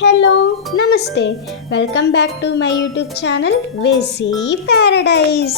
Hello నమస్తే. Welcome back to my YouTube channel వెసీ paradise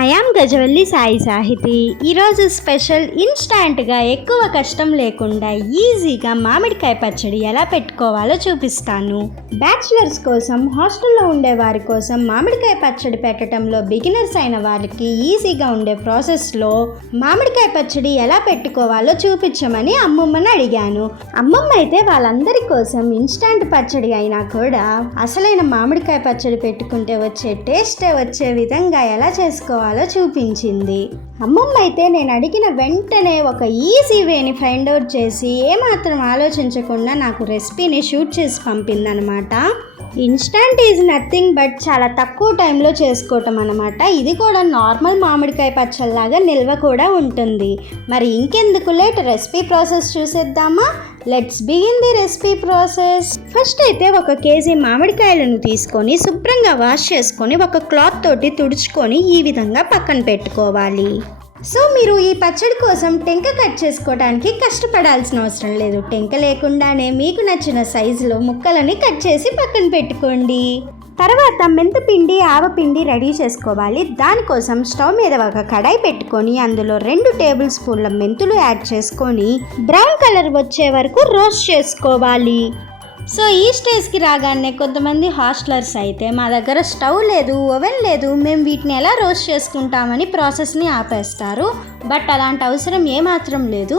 I am Gajavalli Sai Sahiti ఈరోజు special ఇన్స్టాంట్గా ఎక్కువ కష్టం లేకుండా ఈజీగా మామిడికాయ పచ్చడి ఎలా పెట్టుకోవాలో చూపిస్తాను. బ్యాచిలర్స్ కోసం హాస్టల్లో ఉండే వారి కోసం మామిడికాయ పచ్చడి పెట్టడంలో బిగినర్స్ అయిన వారికి ఈజీగా ఉండే ప్రాసెస్లో మామిడికాయ పచ్చడి ఎలా పెట్టుకోవాలో చూపించమని అమ్మమ్మని అడిగాను. అమ్మమ్మ అయితే వాళ్ళందరి కోసం ఇన్స్టాంట్ పచ్చడి అయినా కూడా అసలైన మామిడికాయ పచ్చడి పెట్టుకుంటే వచ్చే టేస్టే వచ్చే విధంగా ఎలా చేసుకోవాలో చూపించింది. అమ్మమ్మ అయితే నేను అడిగిన వెంటనే ఒక ఈజీ వేని ఫైండ్ అవుట్ చేసి ఏమాత్రం ఆలోచించకుండా నాకు రెసిపీని షూట్ చేసి పంపిందనమాట ఇన్స్టంట్ ఈజ్ నథింగ్ బట్ చాలా తక్కువ టైంలో చేసుకోవటం అనమాట ఇది కూడా నార్మల్ మామిడికాయ పచ్చళ్ళలాగా నిల్వ కూడా ఉంటుంది. మరి ఇంకెందుకు లేట్ రెసిపీ ప్రాసెస్ చూసేద్దామా? Let's begin the recipe process first అయితే ఒక కేజీ మామిడికాయలను తీసుకొని శుభ్రంగా వాష్ చేసుకొని ఒక క్లాత్ తోటి తుడుచుకొని ఈ విధంగా పక్కన పెట్టుకోవాలి. సో మీరు ఈ పచ్చడి కోసం టెంక కట్ చేసుకోవడానికి కష్టపడాల్సిన అవసరం లేదు. టెంక లేకుండానే మీకు నచ్చిన సైజులో ముక్కలని కట్ చేసి పక్కన పెట్టుకోండి. తర్వాత మెంతిపిండి ఆవపిండి రెడీ చేసుకోవాలి. దానికోసం స్టవ్ మీద ఒక కడాయి పెట్టుకొని అందులో రెండు టేబుల్ స్పూన్ల మెంతులు యాడ్ చేసుకొని బ్రౌన్ కలర్ వచ్చే వరకు రోస్ట్ చేసుకోవాలి. సో ఈ స్టేజ్కి రాగానే కొంతమంది హాస్టలర్స్ అయితే మా దగ్గర స్టవ్ లేదు ఓవెన్ లేదు మేము వీటిని ఎలా రోస్ట్ చేసుకుంటామని ప్రాసెస్ని ఆపేస్తారు. బట్ అలాంటి అవసరం ఏమాత్రం లేదు.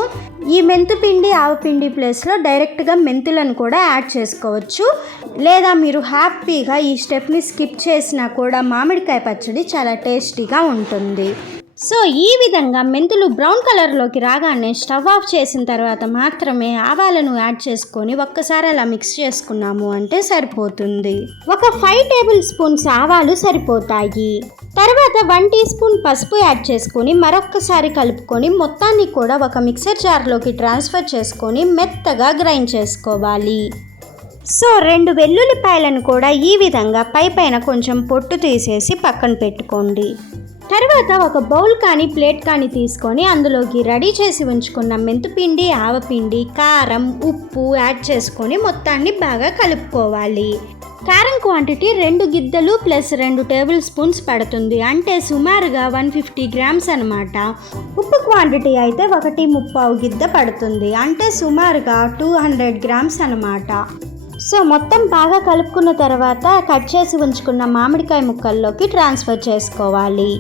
ఈ మెంతుపిండి ఆవపిండి ప్లేస్లో డైరెక్ట్గా మెంతులను కూడా యాడ్ చేసుకోవచ్చు. లేదా మీరు హ్యాపీగా ఈ స్టెప్ని స్కిప్ చేసినా కూడా మామిడికాయ పచ్చడి చాలా టేస్టీగా ఉంటుంది. సో ఈ విధంగా మెంతులు బ్రౌన్ కలర్లోకి రాగానే స్టవ్ ఆఫ్ చేసిన తర్వాత మాత్రమే ఆవాలను యాడ్ చేసుకొని ఒక్కసారి అలా మిక్స్ చేసుకున్నాము అంటే సరిపోతుంది. ఒక ఫైవ్ టేబుల్ స్పూన్స్ ఆవాలు సరిపోతాయి. తర్వాత వన్ టీ స్పూన్ పసుపు యాడ్ చేసుకొని మరొక్కసారి కలుపుకొని మొత్తాన్ని కూడా ఒక మిక్సర్ జార్లోకి ట్రాన్స్ఫర్ చేసుకొని మెత్తగా గ్రైండ్ చేసుకోవాలి. సో రెండు వెల్లుల్లిపాయలను కూడా ఈ విధంగా పై పైన కొంచెం పొట్టు తీసేసి పక్కన పెట్టుకోండి. తర్వాత ఒక బౌల్ కానీ ప్లేట్ కానీ తీసుకొని అందులోకి రెడీ చేసి ఉంచుకున్న మెంతుపిండి ఆవపిండి కారం ఉప్పు యాడ్ చేసుకొని మొత్తాన్ని బాగా కలుపుకోవాలి. కారం క్వాంటిటీ రెండు గిద్దలు ప్లస్ రెండు టేబుల్ స్పూన్స్ పడుతుంది. అంటే సుమారుగా వన్ ఫిఫ్టీ గ్రామ్స్ అనమాట ఉప్పు క్వాంటిటీ అయితే ఒకటి ముప్పావు గిద్ద పడుతుంది. అంటే సుమారుగా టూ హండ్రెడ్ గ్రామ్స్ అనమాట సో మొత్తం బాగా కలుపుకున్న తర్వాత కట్ చేసి ఉంచుకున్న మామిడికాయ ముక్కల్లోకి ట్రాన్స్ఫర్ చేసుకోవాలి.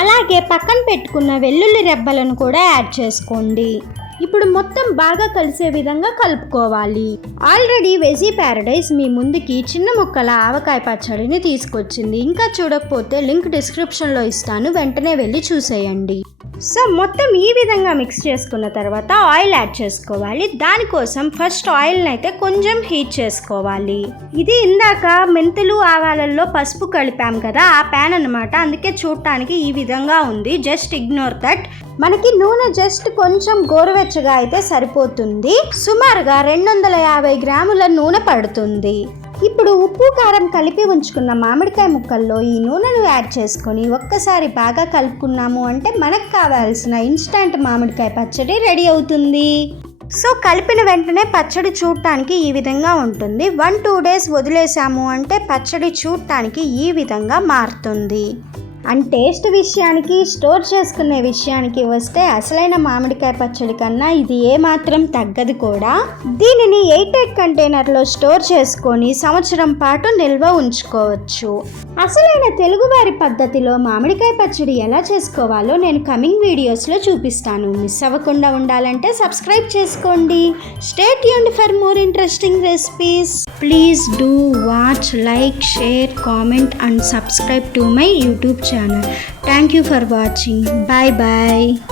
అలాగే పక్కన పెట్టుకున్న వెల్లుల్లి రెబ్బలను కూడా యాడ్ చేసుకోండి. ఇప్పుడు మొత్తం బాగా కలిసే విధంగా కలుపుకోవాలి. ఆల్రెడీ వెజీ ప్యారడైజ్ మీ ముందుకి చిన్న ముక్కల ఆవకాయ పచ్చడిని తీసుకొచ్చింది. ఇంకా చూడకపోతే లింక్ డిస్క్రిప్షన్లో ఇస్తాను. వెంటనే వెళ్ళి చూసేయండి. సో మొత్తం ఈ విధంగా మిక్స్ చేసుకున్న తర్వాత ఆయిల్ యాడ్ చేసుకోవాలి. దానికోసం ఫస్ట్ ఆయిల్ని అయితే కొంచెం హీట్ చేసుకోవాలి. ఇది ఇందాక మెంతులు ఆవాలల్లో పసుపు కలిపాం కదా ఆ ప్యాన్ అనమాట అందుకే చూడటానికి ఈ విధంగా ఉంది. జస్ట్ ఇగ్నోర్ దట్ మనకి నూనె జస్ట్ కొంచెం గోరువెచ్చగా అయితే సరిపోతుంది. సుమారుగా రెండు వందల యాభై గ్రాముల నూనె పడుతుంది. ఇప్పుడు ఉప్పు కారం కలిపి ఉంచుకున్న మామిడికాయ ముక్కల్లో ఈ నూనెను యాడ్ చేసుకొని ఒక్కసారి బాగా కలుపుకున్నాము అంటే మనకు కావాల్సిన ఇన్స్టంట్ మామిడికాయ పచ్చడి రెడీ అవుతుంది. సో కలిపిన వెంటనే పచ్చడి చూడటానికి ఈ విధంగా ఉంటుంది. వన్ టూ డేస్ వదిలేసాము అంటే పచ్చడి చూడటానికి ఈ విధంగా మారుతుంది. అండ్ టేస్ట్ విషయానికి స్టోర్ చేసుకునే విషయానికి వస్తే అసలైన మామిడికాయ పచ్చడి కన్నా ఇది ఏమాత్రం తగ్గదు కూడా. దీనిని ఎయిటెడ్ కంటైనర్లో స్టోర్ చేసుకొని సంవత్సరం పాటు నిల్వ ఉంచుకోవచ్చు. అసలైన తెలుగువారి పద్ధతిలో మామిడికాయ పచ్చడి ఎలా చేసుకోవాలో నేను కమింగ్ వీడియోస్లో చూపిస్తాను. మిస్ అవ్వకుండా ఉండాలంటే సబ్స్క్రైబ్ చేసుకోండి. Stay Yoon for more interesting recipes Please do watch, like, share, comment and subscribe to my YouTube channel. Thank you for watching. Bye bye.